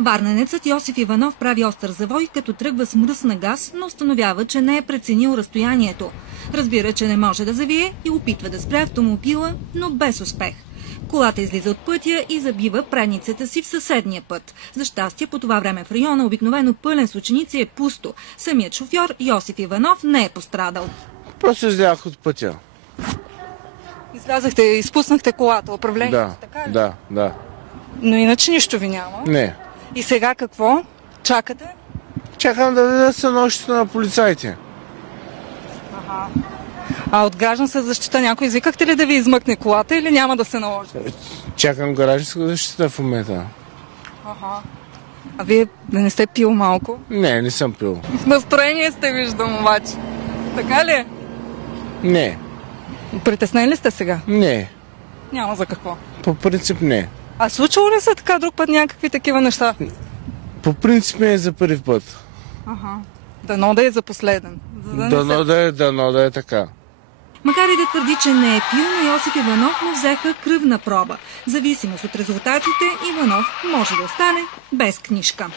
Варненецът Йосиф Иванов прави остър завой, като тръгва с мръсна газ, но установява, че не е преценил разстоянието. Разбира, че не може да завие и опитва да спре автомобила, но без успех. Колата излиза от пътя и забива предницата си в съседния път. За щастие, по това време в района, обикновено пълен с ученици, е пусто. Самият шофьор Йосиф Иванов не е пострадал. Просто излязах от пътя. Излязахте и изпуснахте колата, управлението? Да, така ли? да. Но иначе нищо ви няма? Не. И сега какво? Чакате? Чакам да дадат становището на полицаите. Ага. А от гражданска защита някой извикахте ли да ви измъкне колата или няма да се наложи? Чакам гражданска защита в момента. Ага. А вие да не сте пил малко? Не съм пил. В настроение сте, виждам обаче. Така ли? Не. Притеснени ли сте сега? Не. Няма за какво. По принцип не. А случвало ли се така друг път някакви такива неща? По принцип не е за първи път. Ага. Дано да е за последен. Дано да е така. Макар и да твърди, че не е пил, на Йосиф Иванов му взеха кръвна проба. В зависимост от резултатите, Иванов може да остане без книжка.